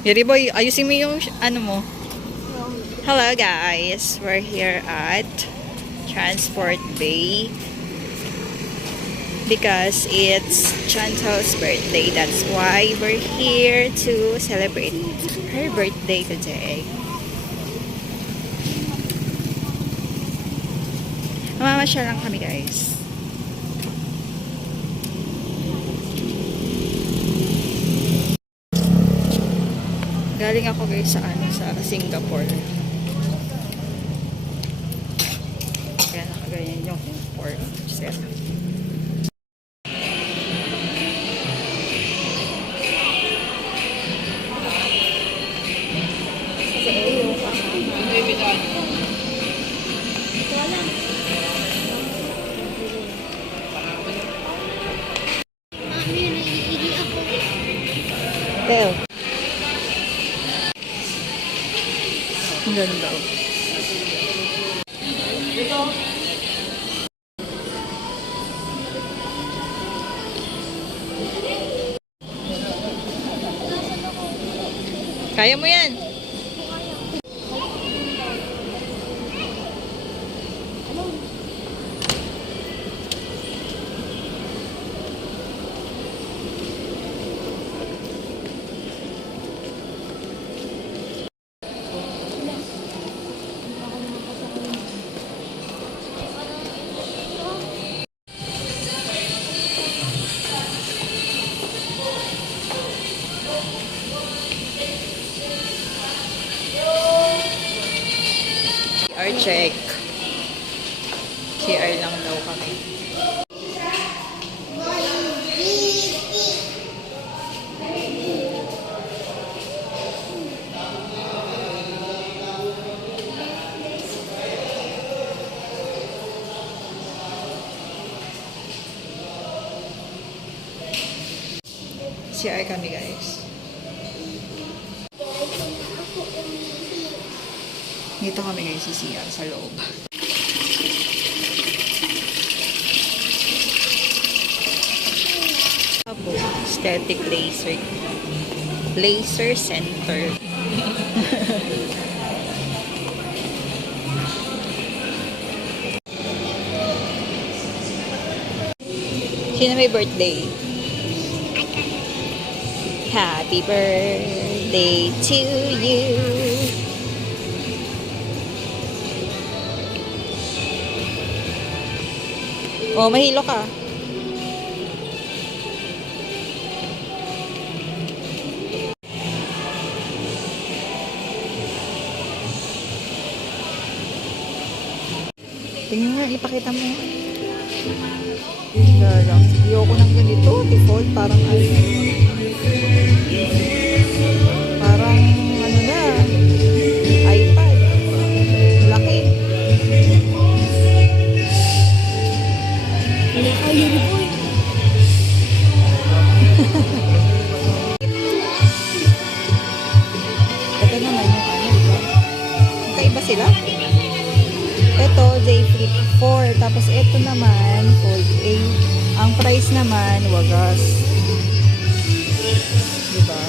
Yuri boy, ayusin mo yung ano mo. Hello guys, we're here at Transport Bay because it's Chantal's birthday. That's why we're here to celebrate her birthday today. Mamamasya lang kami guys. Galing ako guys sa Singapore. Kaya nakaganyan yung import set. Teo. Ang ganda. Kaya mo yan. CR check. CR lang daw kami. CR kami guys. Dito kami ngayon sa CR sa loob. Aesthetic Laser Center. Sino may birthday? Happy birthday to you. Oh, mahilo ka. Tingnan nga, ipakita mo. Galang. Ayoko ng ganito. Default, parang ano. Parang ano na. iPad. Laki. Ayun po. Ito naman yung ano, diba? Magkaiba sila. Ito, J Flip 4. Tapos ito naman, Fold 8. Ang price naman, wagas. Diba?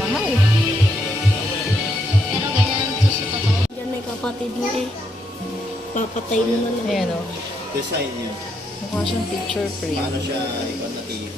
Mahal. Pero ganyan ito sa totoo. Diyan may kapatid mo eh. Papatay mo na lang. Ayan o. Design niya. Mukha siyang picture frame. Paano siya iba na TV?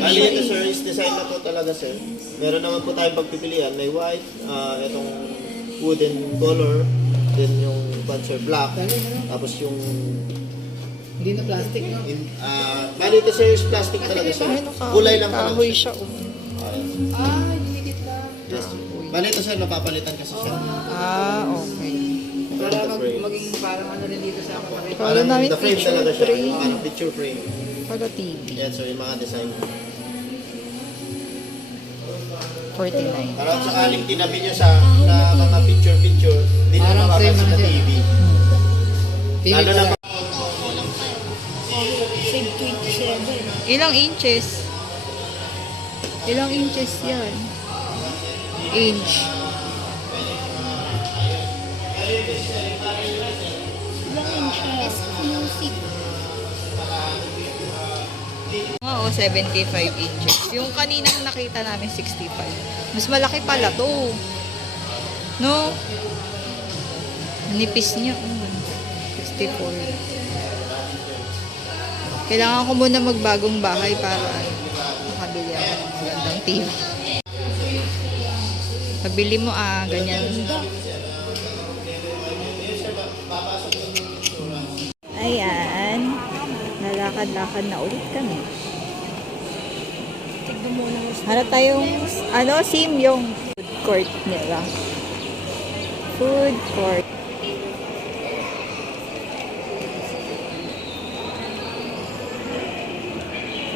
Ali, ito sir, is design na po talaga sir. Meron naman po tayong pagpipilian. May white, itong wooden color, then yung bunch black, tapos yung... Hindi na plastic, no? Bali, ito sir is plastic talaga sir. Kulay lang talaga Kahoy siya. siya. Dinikit lang. Yes. Bali, ito sir, napapalitan kasi siya. Okay. Para maging parang ano rin dito sa kapatid. Parang namin the frame picture talaga siya. frame. Parang picture frame. Para TV. Yan, so yung mga design. 49. Para sa aling tinabi niyo sa mga picture-picture, hindi na Parang frame makapansin na na siya. TV. TV Lalo na pala. Kulang pa eh. Save 27. Ilang inches? Ilang inches yan? Inch. Ilang inches? Music. Oo, 75 inches. Yung kaninang nakita namin, 65. Mas malaki pala to. No? Nipis niya. 64. Kailangan ko muna magbagong bahay para makabili ako ng magandang TV. Pabili mo ganyan. Ayan. Nalakad-lakad na ulit kami. Tignan mo na. Harap tayong, sim yung food court nila. Food court.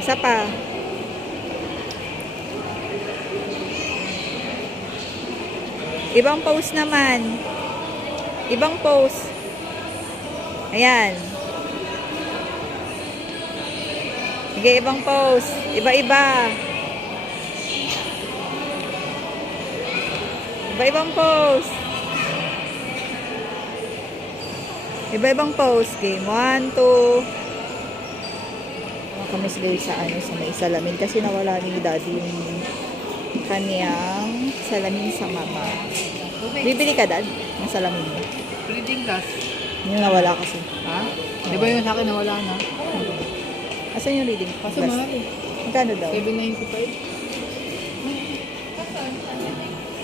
Isa pa. Ibang pose naman. Ibang pose. Ayan. Sige, ibang pose. Iba-iba. Iba-ibang pose. Iba-ibang pose. Game 1, 2. Kami sila sa sa may salamin kasi nawala ni daddy yung kaniyang salamin sa mama. Bibili ka, dad? Ng salamin mo. Reading glass. Yung nawala kasi. Ha? Di ba yung sa akin nawala na? Asan yung reading? Kaso Glass? mahal eh. Magkano daw? 795.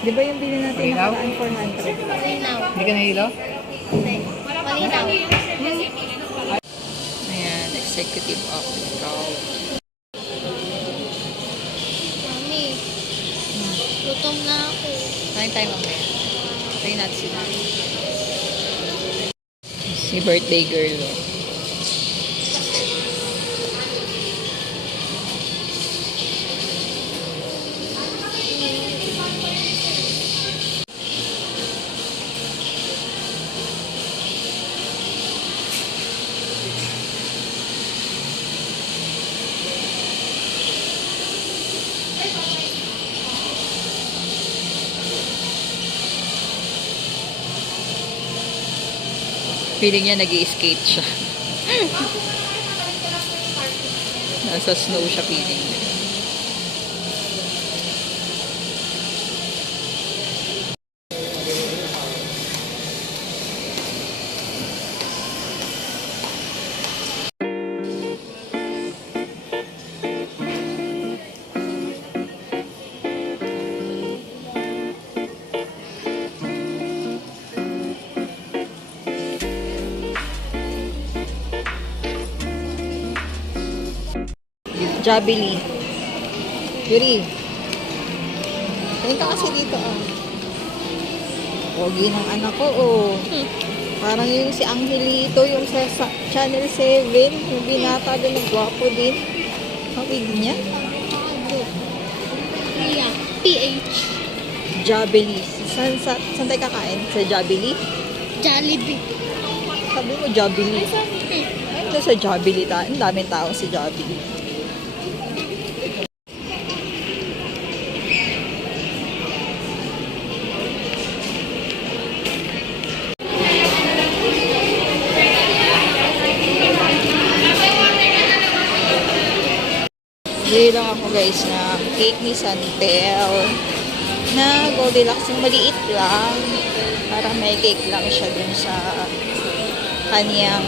Di ba yung bili natin Ilaw? nakaraan 400? Malinaw. Hindi ka nahilo? Hindi. Malinaw. Ayan, executive office call. Mami, gutom na ako. Kain tayo mamaya. Tayo natin sila. Si birthday girl. Feeling niya nag-i-skate siya. Nasa snow siya feeling niya. Jabili. Yuri. Tingin ka kasi dito, Pogi ng anak ko, Parang yung si Angelito, yung sa Channel 7, yung binata doon, nagwapo din. Ang wig niya. Ria. PH. Jabili. Saan tayo kakain? Sa Jabili? Jollibee. Sabi mo Jabili. Ay, doon sa Jabili. Ang daming tao sa Jabili. Bili lang ako guys na cake ni Santel na Goldilocks, yung maliit lang para may cake lang siya dun sa kaniyang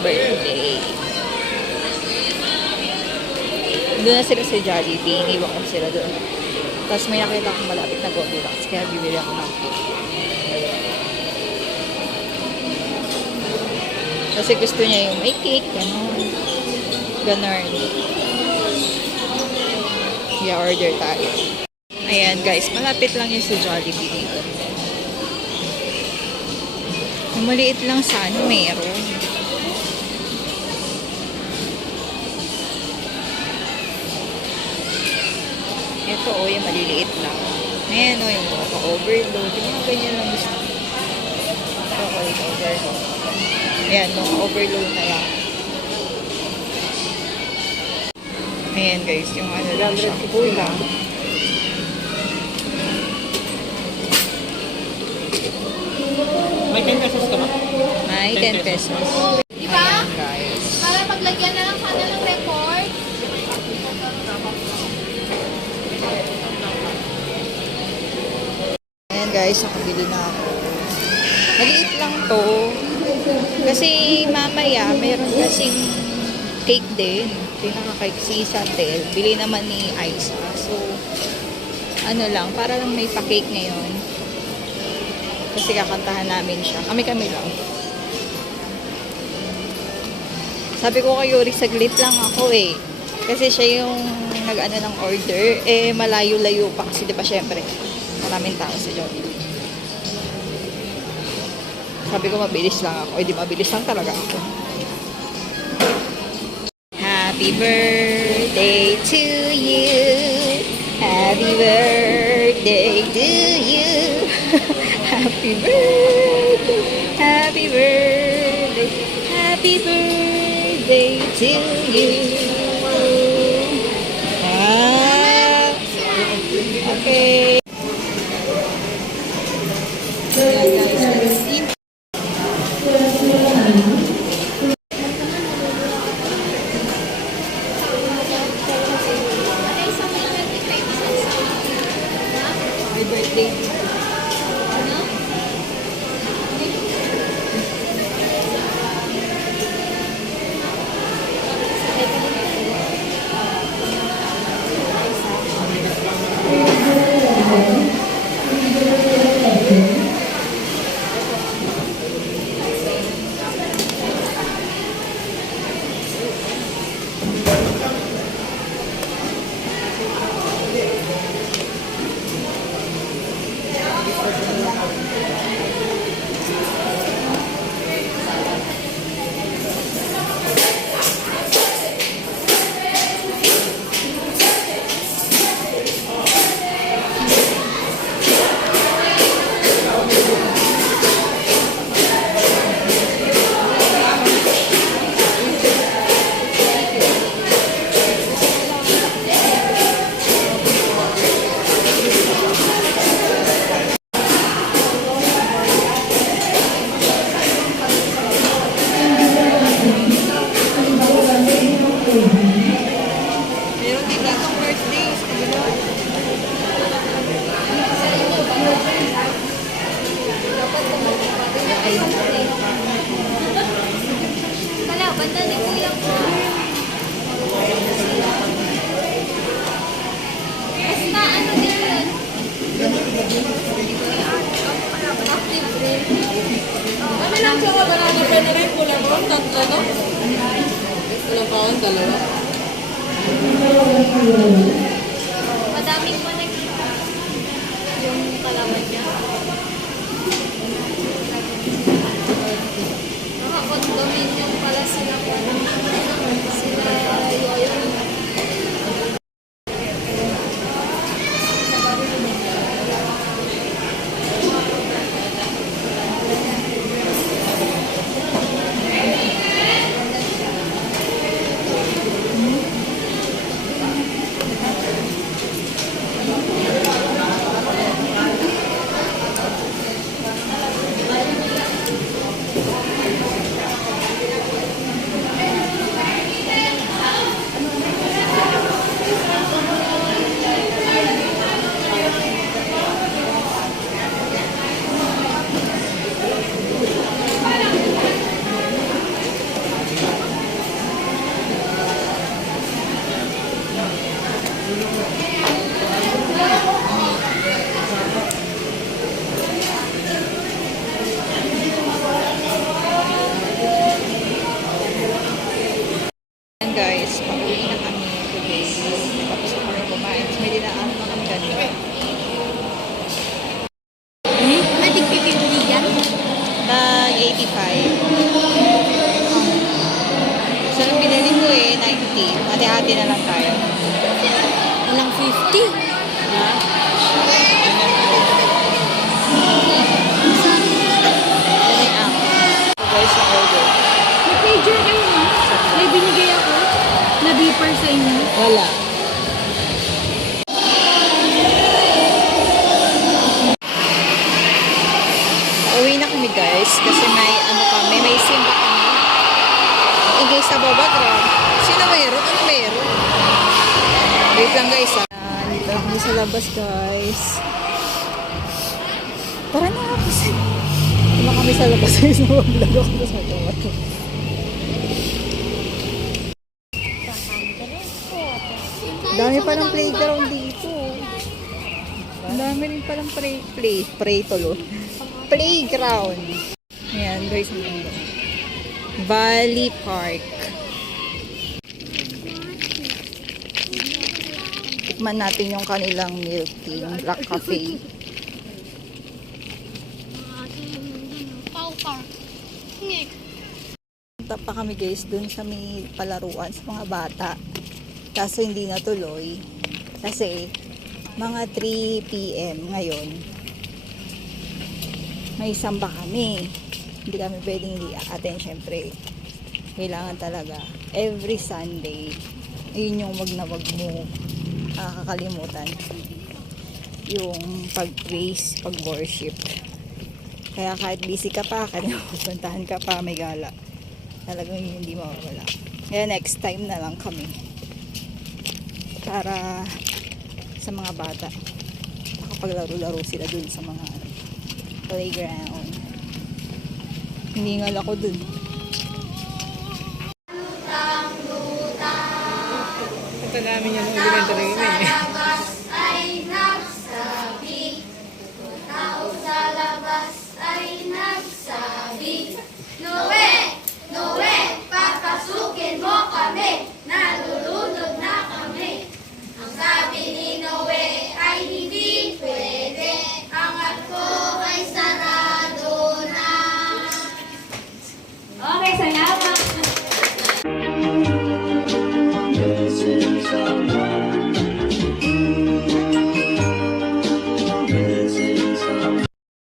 birthday. Doon na sila sa Jollibee, iniwan ko sila doon. Tapos may nakita akong malapit na Goldilocks kaya bibili ako ng cake. Kasi gusto niya yung may cake, gano'n. Ganon. I-order tayo. Ayan guys, malapit lang yun sa Jollibee dito. Yung maliit lang sana, meron. Ito yung maliliit lang. Ayan yung mga overload. Yung mga ganyan lang gusto. Chocolate overload. Ayan, mga overload na lang. Ayan guys, yung ano lang siya. Kulang. May 10 pesos ka ba? May 10 pesos. Diba? guys, nakabili na ako. Maliit lang to. Kasi mamaya, meron kasing cake din. Pinaka-cake si Santel. Bili naman ni Aiza. So, ano lang, para lang may pa-cake ngayon. Kasi kakantahan namin siya. Kami-kami lang. Sabi ko kay Yuri, saglit lang ako eh. Kasi siya yung nag-ano ng order. Eh, malayo-layo pa kasi diba syempre, maraming tao sa Jollibee. Sabi ko mabilis lang ako. Eh, di mabilis lang talaga ako. Happy birthday to you. Happy birthday to you. Happy birthday. Happy birthday. Happy birthday to you. Okay. Ayan guys, let's eat. Happy birthday. Meron din ditong birthday sa kabila. Kala, banda ni Kuya ko. Basta ano din yun? Active rin. Ano lang siya ka banana pen rin? Kulang ko? Tatlo, no? Kulang pa akong dalawa. Madaming pa nakita. Yung kalaban niya. Naka-condominium pala sila po. Sila Yoyo. Ayan guys, pauwi na kami today. Tapos na kami kumain. May dinaan na kami ganito. Matig pipili yan? Tag 85. So, nung pinili ko eh, 90. Hati-hati na lang tayo. Walang 50. Ha? Yan ay ako. So guys, yung order. May pager kayo no? May binigay ako na beeper sa inyo. Wala. Uwi na kami guys kasi may ano kami, may simba kami. Ingay sa background. Sino meron? Ano meron? Wait lang guys ha. Dito kami sa labas guys. Tara na kasi. Tuma kami sa labas sa vlog ako sa tomato. Dami pa ng playground dito. Ang dami rin palang playground. Ayan, guys. Valley Park. Tikman natin yung kanilang milk tea, yung Black Cafe. Punta pa kami guys dun sa may palaruan sa mga bata. Kaso hindi natuloy. Kasi mga 3 PM ngayon. May samba kami. Hindi kami pwedeng i-attend syempre. Kailangan talaga. Every Sunday, yun yung wag na wag mo kakalimutan. Yung pag-praise, pag-worship. Kaya kahit busy ka pa, kaya pupuntahan ka pa, may gala. Talagang hindi mawawala. Kaya next time na lang kami. Para sa mga bata. Makapaglaro-laro sila dun sa mga playground. Hiningal ako dun. Punta namin yung elementary yun eh.